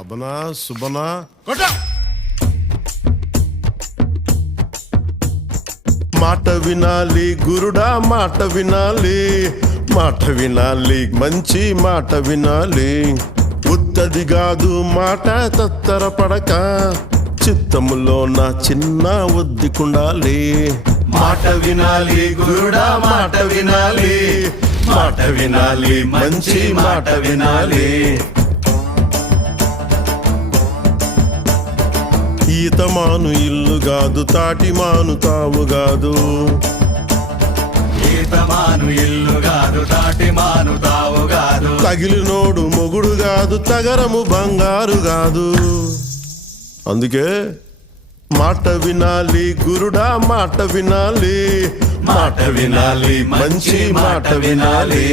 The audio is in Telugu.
అబనా సుబనా మాట వినాలి గురుడా, మాట వినాలి, మాట వినాలి, మంచి మాట వినాలి. ఉత్తది కాదు మాట తత్తర పడక, చిత్తములో నా చిన్న ఒద్దికుండాలి. మాట వినాలి గురుడా, మాట వినాలి, మాట వినాలి, మంచి మాట వినాలి. ఈతమాను ఇల్లు కాదు, తాటిమాను తావు కాదు. ఈతమాను ఇల్లు కాదు, తాటిమాను తావు కాదు. తగిలినోడు మొగుడు కాదు, తగరము బంగారు కాదు. అందుకే మాట వినాలి గురుడా, మాట వినాలి, మాట వినాలి, మంచి మాట వినాలి.